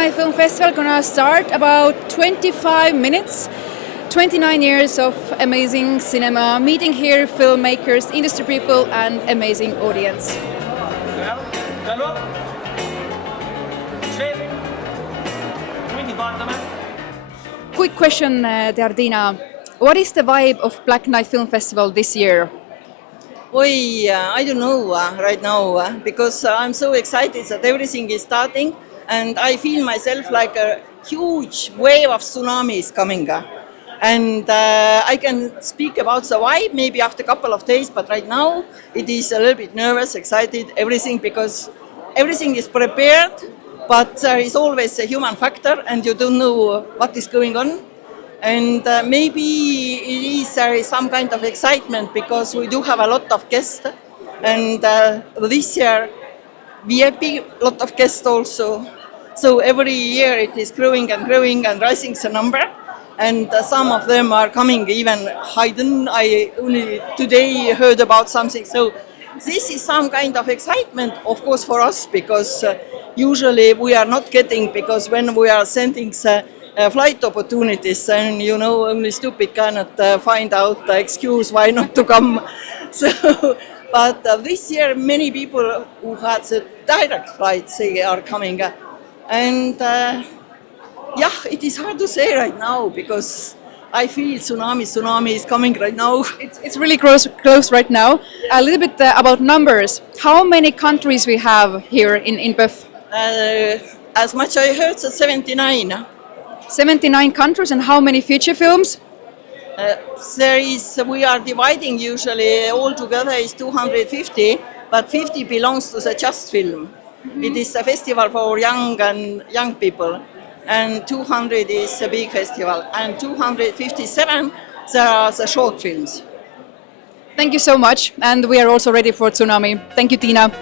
Night Film Festival gonna start about 25 minutes. 29 years of amazing cinema, meeting here filmmakers, industry people and amazing audience. Quick question, Dardina. What is the vibe of Black Night Film Festival this year? I don't know right now because I'm so excited that everything is starting and I feel myself like a huge wave of tsunami is coming. And I can speak about the vibe maybe after a couple of days, but right now it is a little bit nervous, excited, everything because everything is prepared, but there is always a human factor and you don't know what is going on. And maybe there is some kind of excitement because we do have a lot of guests and this year VIP lot of guests also. So every year it is growing and rising the number. And some of them are coming even hidden. I only today heard about something. So this is some kind of excitement, of course, for us, because usually we are not getting, because when we are sending the flight opportunities, and only stupid cannot find out the excuse why not to come. So, but this year, many people who had the direct flights, they are coming. And yeah, it is hard to say right now because I feel tsunami is coming right now. It's really close right now. Yeah. A little bit about numbers. How many countries we have here in PÖFF? As much I heard, so 79. 79 countries, and how many feature films? We are dividing usually all together is 250, but 50 belongs to the Just Film. Mm-hmm. It is a festival for young people. And 200 is a big festival, and 257 there are the short films. Thank you so much, and we are also ready for tsunami. Thank you, Tina.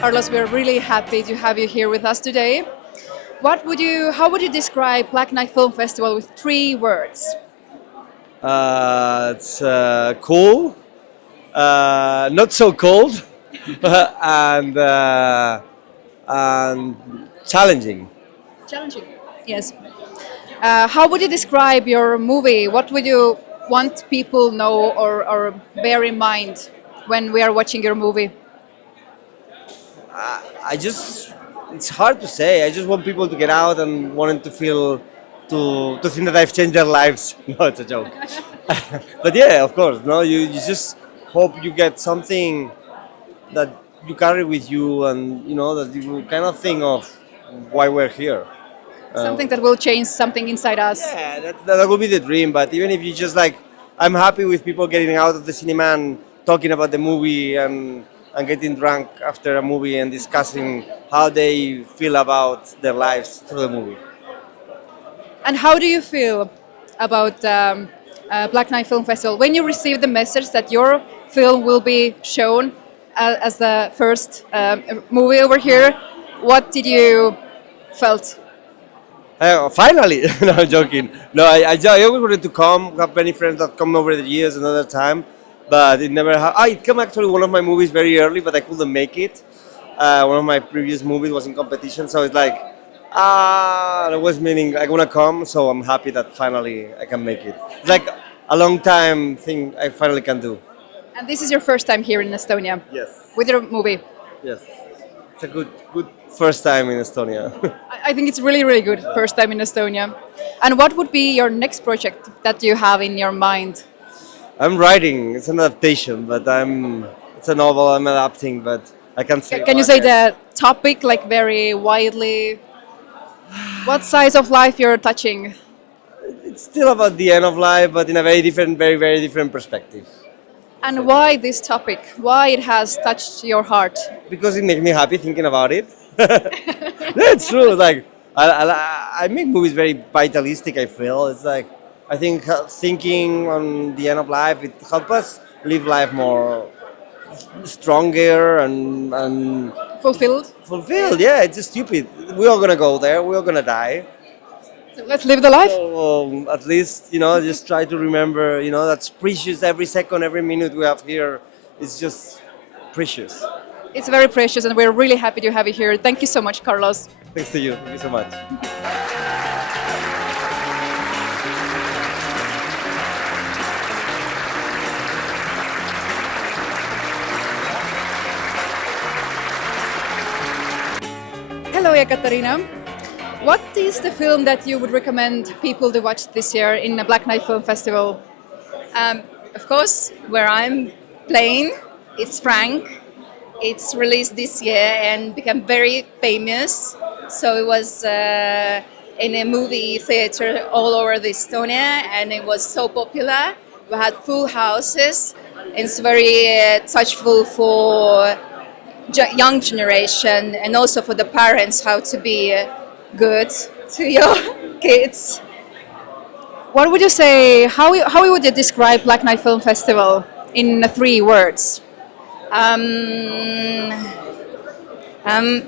Carlos, we are really happy to have you here with us today. How would you describe Black Night Film Festival with 3 words? It's cool, not so cold, and challenging. Challenging, yes. How would you describe your movie? What would you want people know or bear in mind when we are watching your movie? It's hard to say. I just want people to get out and wanting to feel, to think that I've changed their lives. No, it's a joke. But yeah, of course. No, you just hope you get something that you carry with you, and that you kind of think of why we're here. Something that will change something inside us. Yeah, that will be the dream. But even if you just I'm happy with people getting out of the cinema and talking about the movie and getting drunk after a movie and discussing how they feel about their lives through the movie. And how do you feel about Black Night Film Festival? When you receive the message that your film will be shown as the first movie over here, what did you felt? Finally! No, I'm joking. No, I always wanted to come. I have many friends that come over the years another time. But it never happened. It came actually one of my movies very early, but I couldn't make it. One of my previous movies was in competition, so it's I was meaning I'm gonna come, so I'm happy that finally I can make it. It's like a long time thing I finally can do. And this is your first time here in Estonia? Yes. With your movie? Yes. It's a good first time in Estonia. I think it's really, really good first time in Estonia. And what would be your next project that you have in your mind? I'm writing. It's an adaptation, but it's a novel I'm adapting, but I can't say. Can you say the topic very widely? What size of life you're touching? It's still about the end of life, but in a very different, very, very different perspective. And why this topic? Why it has touched your heart? Because it makes me happy thinking about it. That's true. I make movies very vitalistic, I feel. It's I think thinking on the end of life, it helps us live life more stronger and Fulfilled. fulfilled. Yeah, it's just stupid. We're all gonna go there. We're all gonna die. So let's live the life. So at least, just try to remember, that's precious. Every second, every minute we have here is just precious. It's very precious, and we're really happy to have you here. Thank you so much, Carlos. Thanks to you. Thank you so much. Hello, Ekaterina. What is the film that you would recommend people to watch this year in the Black Knight Film Festival? Of course, where I'm playing, it's Frank. It's released this year and become very famous. So it was in a movie theater all over the Estonia, and it was so popular. We had full houses. It's very touchful for young generation, and also for the parents, how to be good to your kids. What would you say, how would you describe Black Knight Film Festival in 3 words?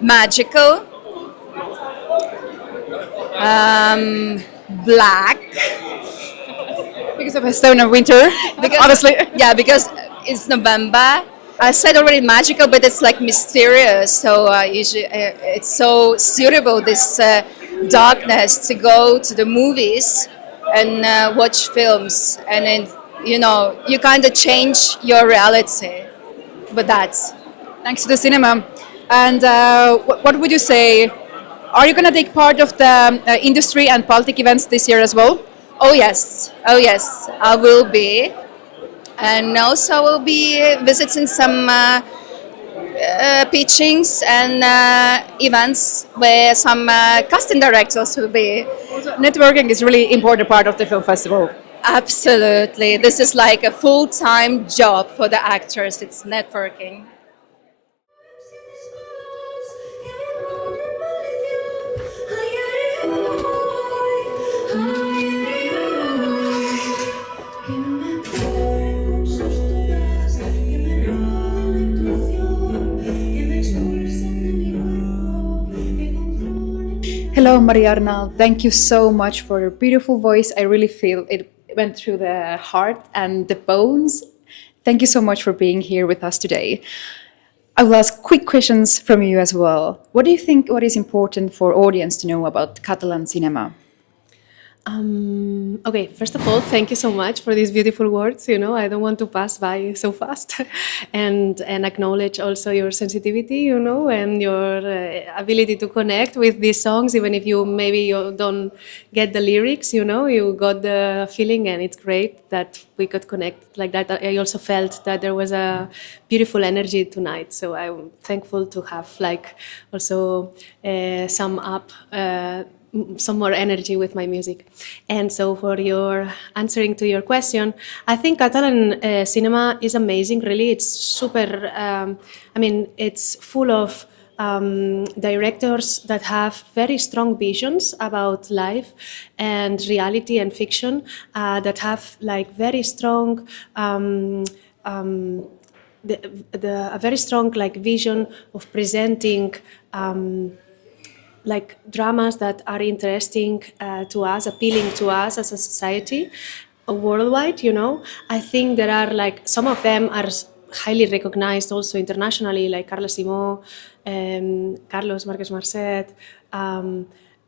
Magical, black. Because of Estonian winter, honestly. Yeah, because it's November. I said already magical, but it's like mysterious. So usually it's so suitable, this darkness, to go to the movies and watch films, and then you kind of change your reality with that. Thanks to the cinema. And what would you say? Are you going to take part of the industry and Baltic events this year as well? Oh yes, I will be, and also I will be visiting some pitchings and events where some casting directors will be. Networking is really important part of the film festival. Absolutely, this is like a full-time job for the actors. It's networking. Hello, Mariarna. Thank you so much for your beautiful voice. I really feel it went through the heart and the bones. Thank you so much for being here with us today. I will ask quick questions from you as well. What do you think what is important for audience to know about Catalan cinema? Okay, first of all, thank you so much for these beautiful words. I don't want to pass by so fast, and acknowledge also your sensitivity, and your ability to connect with these songs, even if you don't get the lyrics, you got the feeling, and it's great that we could connect like that. I also felt that there was a beautiful energy tonight, so I'm thankful to have also some more energy with my music. And so for your answering to your question, I think Catalan cinema is amazing, really. It's super, it's full of directors that have very strong visions about life and reality and fiction, that have very strong a very strong vision of presenting dramas that are interesting to us, appealing to us as a society worldwide. I think there are some of them are highly recognized also internationally, like Carlos Simó, Carlos Marquez Marcet,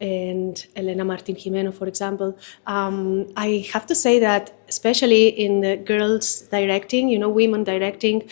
and Elena Martin Jimeno, for example. I have to say that especially in the girls directing, women directing,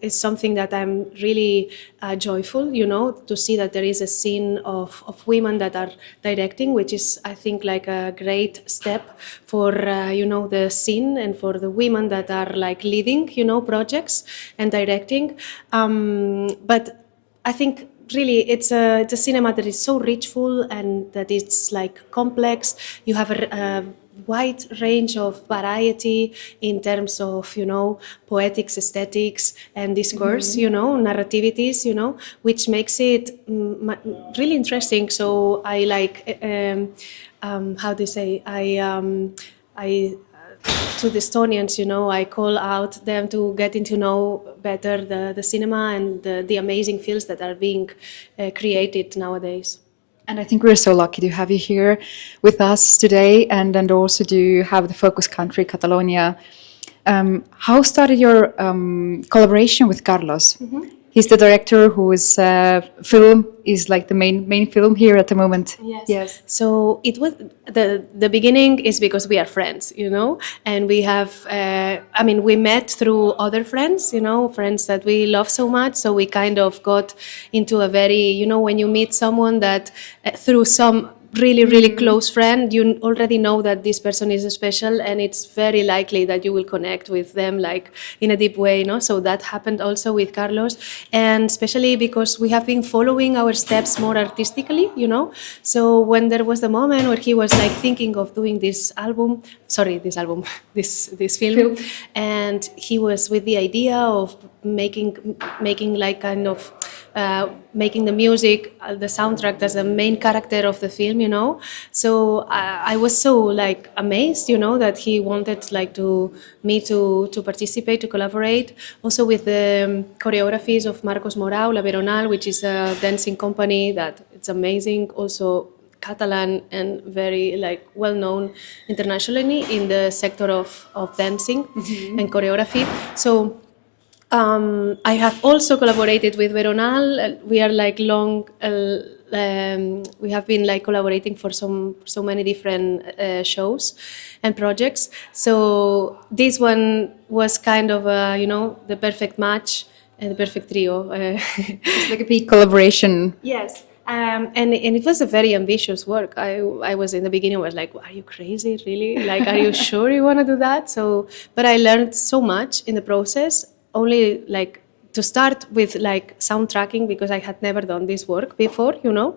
is something that I'm really joyful, to see that there is a scene of women that are directing, which is, I think, a great step for, the scene and for the women that are leading, projects and directing. But I think really it's a cinema that is so richful and that it's complex. You have a wide range of variety in terms of poetics, aesthetics, and discourse, narrativities, which makes it really interesting. So I how do you say, I to the Estonians, you know, I call out them to getting to know better the cinema and the amazing films that are being created nowadays. And I think we're so lucky to have you here with us today, and also to have the focus country, Catalonia. How started your collaboration with Carlos? He's the director whose film is like the main film here at the moment. Yes. So it was the beginning is because we are friends, you know, and we have. I mean, we met through other friends, you know, friends that we love so much. So we kind of got into a very, you know, when you meet someone that through some really close friend, you already know that this person is special, and it's very likely that you will connect with them like in a deep way, you know. So that happened also with Carlos, and especially because we have been following our steps more artistically, you know. So when there was the moment where he was like thinking of doing this film, and he was with the idea of making like kind of making the music, the soundtrack as the main character of the film, you know. So I was so like amazed, you know, that he wanted like to participate, to collaborate, also with the choreographies of Marcos Morau, La Veronal, which is a dancing company that it's amazing, also Catalan and very like well known internationally in the sector of dancing and choreography. So I have also collaborated with Veronal. We are like we have been like collaborating for so many different shows and projects. So this one was kind of you know, the perfect match and the perfect trio. It's like a big collaboration. Yes. And it was a very ambitious work. I was in the beginning, I was like, are you crazy, really? Like, are you sure you want to do that? So, but I learned so much in the process, only like to start with like soundtracking, because I had never done this work before, you know,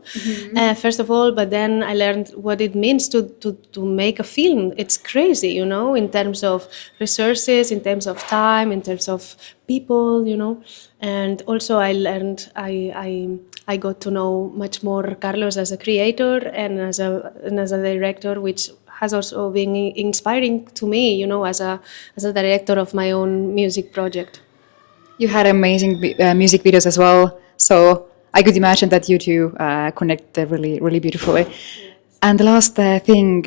first of all, but then I learned what it means to make a film. It's crazy, you know, in terms of resources, in terms of time, in terms of people, you know. And also I learned, I got to know much more Carlos as a creator and as a director, which has also been inspiring to me, you know, as a director of my own music project. You had amazing music videos as well, so I could imagine that you two connect really beautifully. And the last thing,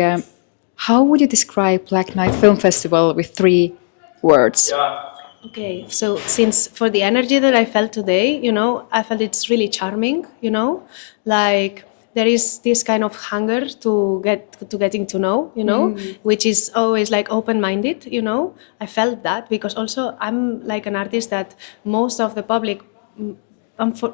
how would you describe Black Night Film Festival with 3 words? Okay, so since for the energy that I felt today, you know, I felt it's really charming, you know, like there is this kind of hunger to getting to know, you know, which is always like open-minded, you know. I felt that because also I'm like an artist that most of the public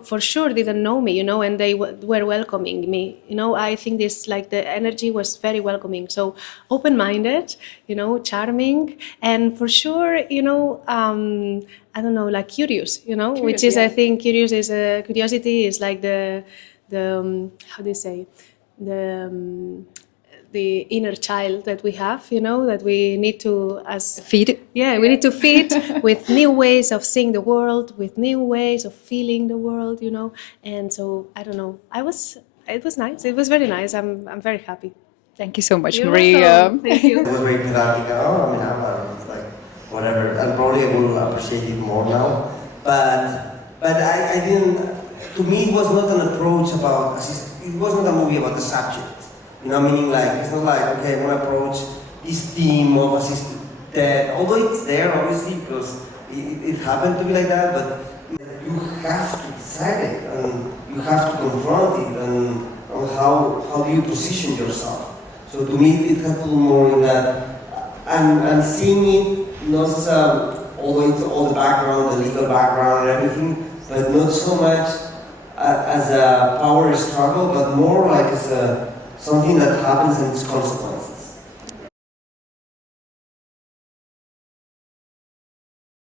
for sure didn't know me, you know, and they were welcoming me, you know. I think this, like, the energy was very welcoming. So open-minded, you know, charming, and for sure, you know, I don't know, like curious, you know, which is, I think, curiosity is like the how do you say, the inner child that we have, you know, that we need to Feed. Yeah, we need to feed with new ways of seeing the world, with new ways of feeling the world, you know. And so I don't know. It was nice. It was very nice. I'm very happy. Thank you so much, You're Maria. welcome. Thank you. It was very pedantic. I mean, it's like whatever. And probably I will appreciate it more now. But I didn't. To me, it was not an approach about. It wasn't a movie about the subject. You know, meaning like, it's not like, okay, I want to approach this theme of assisted death, although it's there, obviously, because it happened to be like that, but you have to decide it, and you have to confront it, and how do you position yourself? So to me, it had to do more in that, and seeing it, not as although it's all the background, the legal background and everything, but not so much as a power struggle, but more like as something that happens and its consequence.